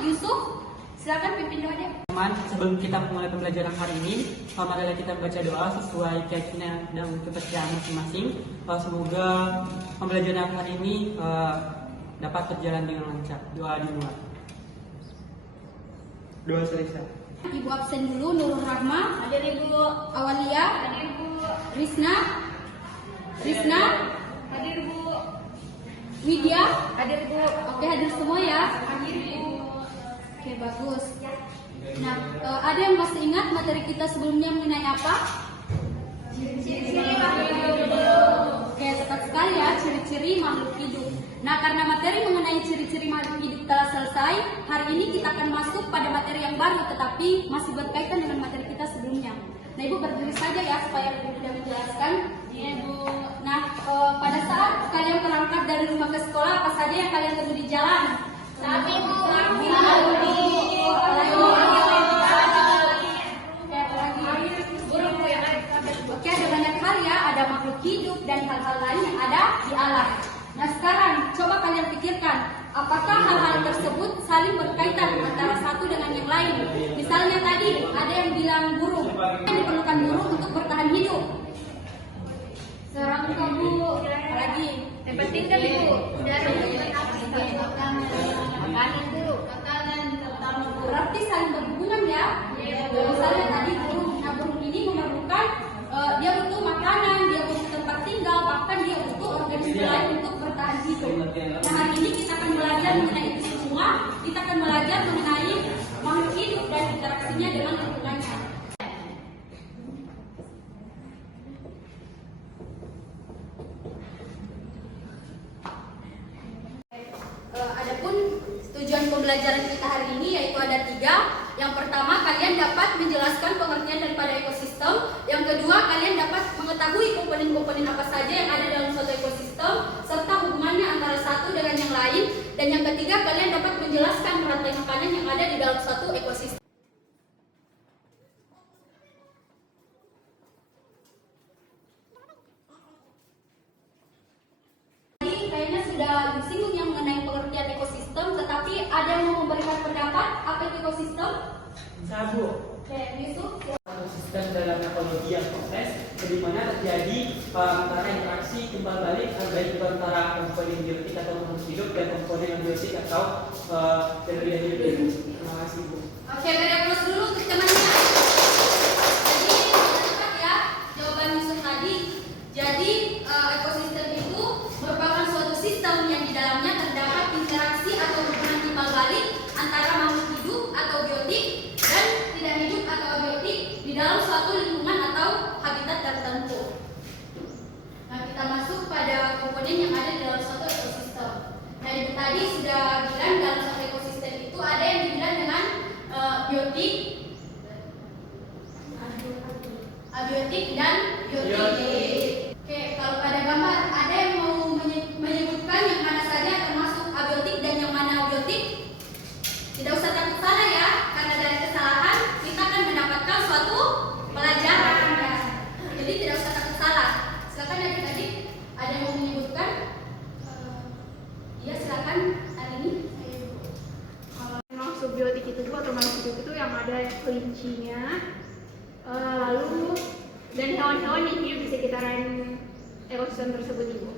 Yusuf, silakan pimpin doa dia. Teman, sebelum kita mulai pembelajaran hari ini, marilah kita baca doa sesuai keyakinan dan kepercayaan masing-masing. Semoga pembelajaran hari ini dapat berjalan dengan lancar. Doa dimulai. Doa selesai. Ibu absen dulu, Nurul Rahma. Hadir Ibu. Awalia. Hadir Bu. Rizna. Hadir Bu. Widya. Hadir Bu. Oke, hadir semua ya. Hadir Bu. Oke, bagus. Nah, ada yang masih ingat materi kita sebelumnya mengenai apa? Ciri-ciri makhluk hidup. Oke, tepat sekali ya, ciri-ciri makhluk hidup. Nah, karena materi mengenai ciri-ciri makhluk hidup telah selesai, hari ini kita akan masuk pada materi yang baru, tetapi masih berkaitan dengan materi kita sebelumnya. Nah, Ibu berdiri saja ya, supaya lebih mudah menjelaskan. Iya Bu. Nah, pada saat kalian berangkat dari rumah ke sekolah, apa saja yang kalian temui di jalan? Sapi Bu. Oke, ada banyak hal ya, ada makhluk hidup dan hal-hal lain yang ada di alam. Nah, sekarang coba kalian pikirkan, apakah hal-hal tersebut saling berkaitan antara satu dengan yang lain? Misalnya tadi ada yang bilang burung, yang diperlukan burung untuk bertahan hidup. Serangga Bu, apalagi Tempat tinggal Ibu. Udara makanan dulu, berarti saling berhubungan ya. Misalnya tadi burung, nah burung ini memerlukan dia butuh makanan, dia butuh tempat tinggal, bahkan dia butuh organisasi lain untuk bertahan hidup. Nah, hari ini kita akan belajar mengenai itu semua. Kita akan belajar mengenai makhluk hidup dan interaksinya dengan lingkungannya. Adapun tujuan pembelajaran kita hari ini yaitu ada 3. Yang pertama, kalian dapat menjelaskan pengertian daripada ekosistem. Yang kedua, kalian dapat mengetahui komponen-komponen apa saja yang ada dalam suatu ekosistem serta hubungannya antara satu dengan yang lain. Dan yang ketiga, kalian dapat menjelaskan rantai makanan yang ada di dalam suatu ekosistem. Kayaknya sudah disinggung yang mengenai pengertian ekosistem, tetapi ada yang mau memberikan pendapat apa itu ekosistem? Sabu. Oke, Yusuf. Ekosistem dalam ekologi yang proses, di mana terjadi antara interaksi timbal balik baik itu antara komponen biotik atau makhluk hidup dan komponen abiotik atau yang tidak hidup. Terima kasih Bu. Oke, beri aplaus dulu untuk temannya. Jadi, tepat ya jawaban Yusuf tadi. Jadi, ekosistem itu merupakan suatu sistem yang di dalamnya terdapat interaksi atau hubungan timbal balik antara makhluk hidup atau biotik dan tidak hidup atau abiotik di dalam suatu lingkungan atau habitat tertentu. Nah, kita masuk pada komponen yang ada di dalam suatu ekosistem. Nah, Ibu tadi sudah bilang dalam suatu ekosistem itu ada yang dibilang dengan biotik, abiotik dan biotik. Oke, kalau pada gambar ada yang mau menyebutkan yang mana saja termasuk abiotik dan yang mana abiotik? Tidak usah takut salah ya, karena dari kesalahan kita akan mendapatkan suatu pelajaran ya. Jadi tidak usah takut salah. Silakan adik-adik, ada yang mau menyebutkan? Iya, silakan hari ini. Maksud biotik itu atau makhluk hidup itu yang ada kelincinya, lalu dan hewan-hewan yang hidup di sekitaran ekosistem tersebut Ibu.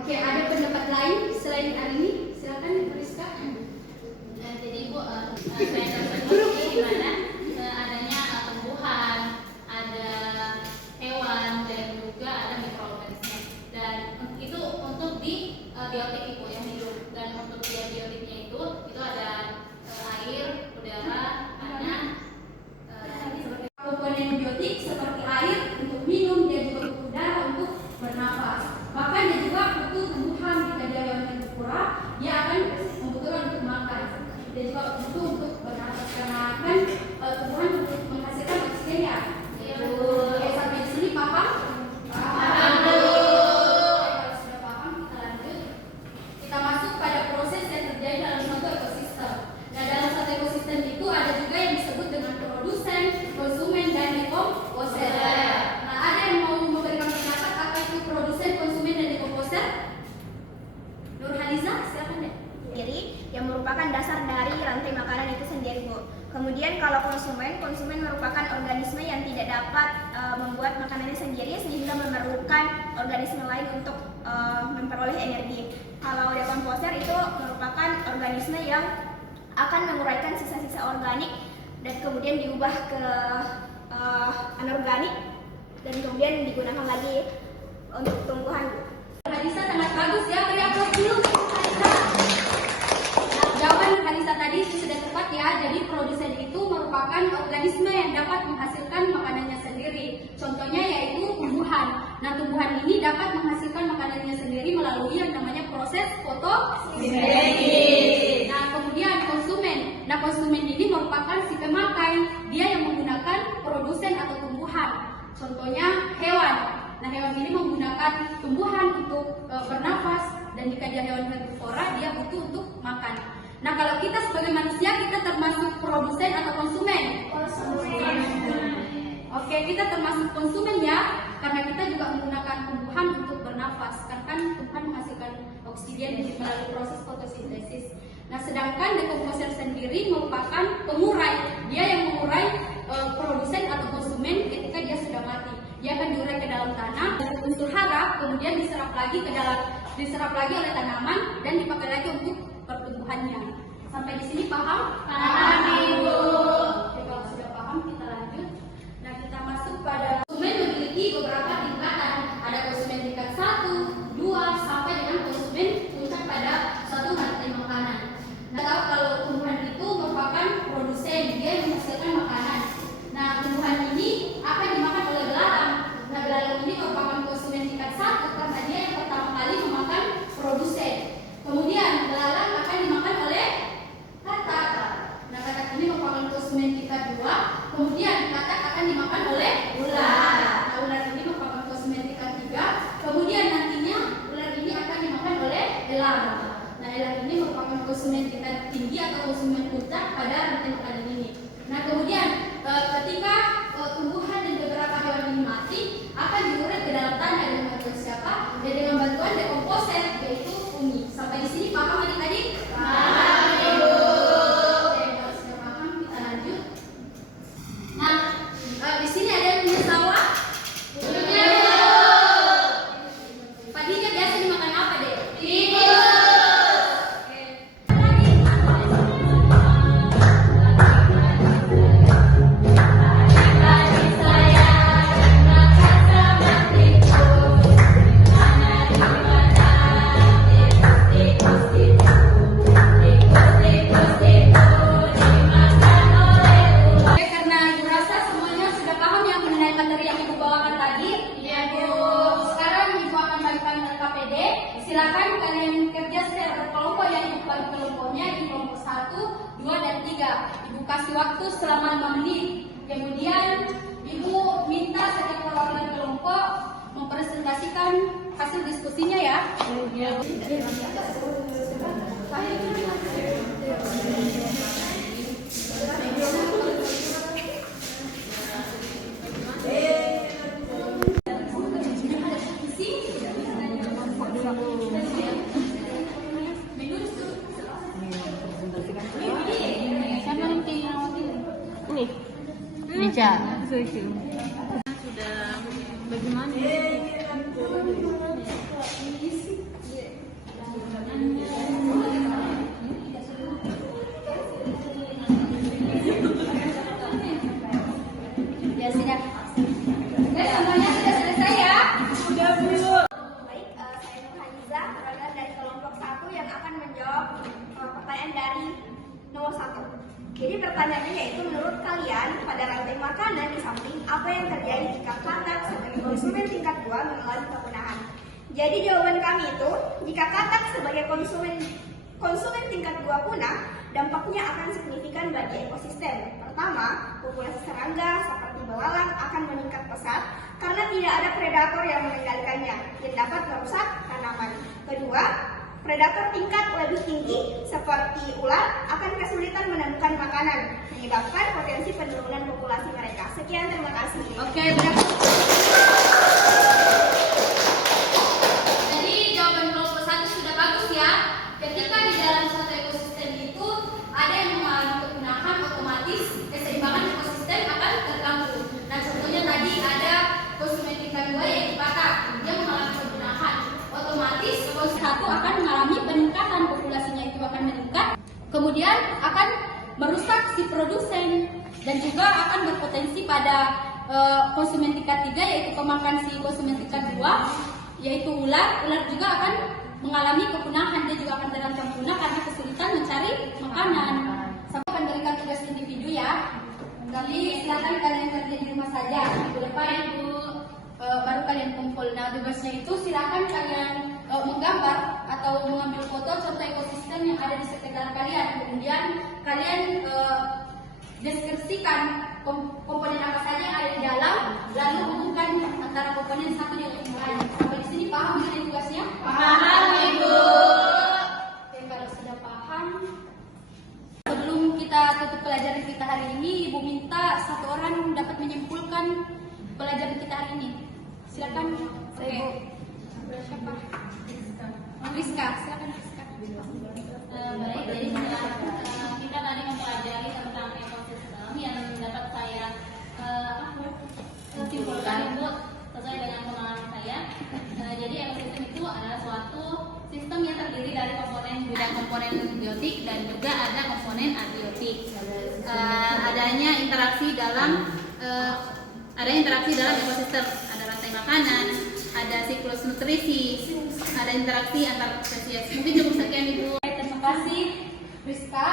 Oke, ada pendapat lain selain ini? Silakan Bu Rizka. Jadi Bu, saya dapat mengerti di mana adanya tumbuhan, ada hewan dan juga ada mikroorganisme. Dan itu untuk di biotik Ibu yang hidup. Dan untuk dia biotiknya itu ada air, udara, tanah. Komponen biotik seperti air untuk minum, dia juga butuh udara untuk bernafas. Bahkan dia juga butuh tumbuhan. Jika dia yang hidup pura, dia akan membutuhkan untuk makan. Dia juga butuh untuk bernafas. Kemudian kalau konsumen merupakan organisme yang tidak dapat membuat makanannya sendiri sehingga memerlukan organisme lain untuk memperoleh energi. Kalau dekomposer itu merupakan organisme yang akan menguraikan sisa-sisa organik dan kemudian diubah ke anorganik dan kemudian digunakan lagi untuk tumbuhan. Hadisa sangat bagus ya, beri aplaus dulu untuk Hadisa. Nah, jawaban Hadisa tadi sudah tepat ya. Jadi produsen itu merupakan organisme yang dapat menghasilkan makanannya sendiri. Contohnya yaitu tumbuhan. Nah, tumbuhan ini dapat menghasilkan makanannya sendiri melalui yang namanya proses fotosintesis. Nah, kemudian konsumen. Nah, konsumen ini merupakan si pemakai. Dia yang menggunakan produsen atau tumbuhan. Contohnya hewan. Nah, hewan ini menggunakan tumbuhan untuk bernafas, dan jika dia hewan herbivora, dia butuh untuk makan. Nah, kalau kita sebagai manusia, kita termasuk produsen atau konsumen? Oke, kita termasuk konsumen ya, karena kita juga menggunakan tumbuhan untuk bernafas. Karena kan tumbuhan menghasilkan oksigen melalui proses fotosintesis. Nah, sedangkan dekomposer sendiri merupakan pengurai. Dia yang mengurai produsen atau konsumen ketika dia sudah mati. Dia akan diurai ke dalam tanah, unsur hara, kemudian diserap lagi oleh tanaman dan dipakai lagi untuk pertumbuhannya. Sampai di sini paham? Paham, Ibu. Oke, kalau sudah paham kita lanjut. Nah, kita masuk pada konsumen memiliki beberapa tingkatan. Ada konsumen tingkat 1, 2, sampai dengan konsumen puncak pada suatu rantai makanan. Nah, tahu kalau tumbuhan itu merupakan produsen, dia yang menghasilkan makanan. Nah, tumbuhan ini akan dimakan oleh belalang. Nah, belalang ini merupakan konsumen tingkat 1 karena dia yang pertama kali memakan produsen. Kemudian belalang akan dimakan oleh katak. Nah, katak ini merupakan konsumen tingkat 2. Kemudian katak akan dimakan oleh ular. Nah, ular ini merupakan konsumen tingkat 3. Kemudian nantinya ular ini akan dimakan oleh elang. Nah, elang ini merupakan konsumen tingkat tinggi atau konsumen puncak pada rantai makanan ini. Nah, kemudian ketika tumbuhan dan beberapa hewan ini mati, akan diurai ke dalam tanah dengan bantuan siapa? Dan dengan bantuan dekomposer, yaitu fungi. Sampai di sini paham adik-adik? Paham, Ibu. Oke, kalau sudah paham kita lanjut. Nah, di sini ada yang punya sawah? Punya. Padinya biasa dimakan apa deh? Tikus. Oke. Oke, karena Ibu rasa semuanya sudah paham yang mengenai materi yang Ibu bawakan tadi. Iya, Bu. Sekarang Ibu akan bagikan KPD. Silakan kalian kerja secara berkelompok yang Ibu bagi kelompoknya di kelompok 1, 2, dan 3. Ibu kasih waktu selama 5 menit. Kemudian Ibu minta setiap perwakilan kelompok mempresentasikan hasil diskusinya ya. Siapa nanti yang wakil? Ini. Lica. Sudah bagaimana? Ya sudah. Semuanya sudah selesai ya. Baik, saya Nurhaniza, berasal dari kelompok 1 yang akan menjawab pertanyaan dari nomor 1. Jadi pertanyaannya yaitu menurut kalian pada rantai makanan di samping apa yang terjadi jika katak sebagai konsumen tingkat 2 mengalami kepunahan? Jadi jawaban kami itu jika katak sebagai konsumen tingkat 2 punah, dampaknya akan signifikan bagi ekosistem. Pertama, populasi serangga seperti belalang akan meningkat pesat karena tidak ada predator yang mengendalikannya dan dapat merusak tanaman. Kedua, predator tingkat lebih tinggi seperti ular akan kesulitan menemukan makanan, menyebabkan potensi penurunan populasi mereka. Sekian, terima kasih. Oke, berapa? Jadi jawaban kelompok 1 sudah bagus ya. Ketika di dalam suatu ekosistem itu ada yang mengalami kepunahan, otomatis si produsen, dan juga akan berpotensi pada konsumen tingkat 3 yaitu pemakan si konsumen tingkat 2 yaitu ular. Ular juga akan mengalami kepunahan, dia juga akan terancam punah karena kesulitan mencari makanan. Saya akan berikan tugas individu ya. Tapi silakan kalian kerja di rumah saja. Minggu depan Ibu baru kalian kumpul. Nah, tugasnya itu silakan kalian menggambar atau mengambil foto contoh ekosistem yang ada di sekitar kalian. Kemudian kalian deskripsikan komponen apa saja yang ada di dalam, lalu hubungkan antara komponen satu dengan yang lain. Sampai di sini paham mengenai tugasnya? Paham, Ibu. Oke, kalau sudah paham, sebelum kita tutup pelajaran kita hari ini, Ibu minta satu orang dapat menyimpulkan pelajaran kita hari ini. Silakan. Ibu. Siapa? Rizka. Silakan Rizka. Baik, jadi setelah kita tadi mempelajari tentang ekosistem yang dapat saya simpulkan Ibu sesuai dengan pengalaman saya. Jadi ekosistem itu adalah suatu sistem yang terdiri dari komponen biotik dan juga ada komponen abiotik. Adanya interaksi dalam ekosistem, ada rantai makanan, ada siklus nutrisi, ada interaksi antar spesies. Mungkin cukup sekian Ibu. Terima kasih Rizka.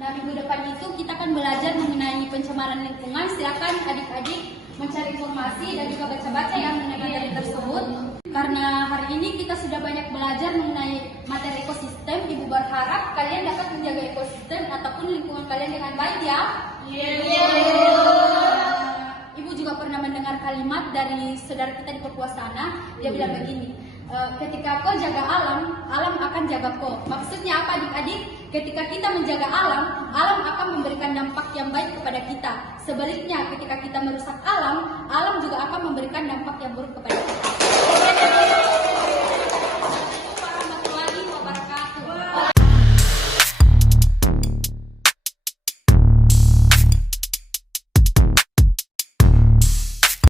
Nah, minggu depan itu kita akan belajar mengenai pencemaran lingkungan. Silakan adik-adik mencari informasi dan juga baca-baca yang mengenai materi tersebut. Karena hari ini kita sudah banyak belajar mengenai materi ekosistem, Ibu berharap kalian dapat menjaga ekosistem ataupun lingkungan kalian dengan baik ya. Ibu juga pernah mendengar kalimat dari saudara kita di Papua sana. Dia bilang begini, ketika kau jaga alam, alam akan jaga kau. Maksudnya apa adik-adik? Ketika kita menjaga alam, alam akan memberikan dampak yang baik kepada kita. Sebaliknya, ketika kita merusak alam, alam juga akan memberikan dampak yang buruk kepada kita.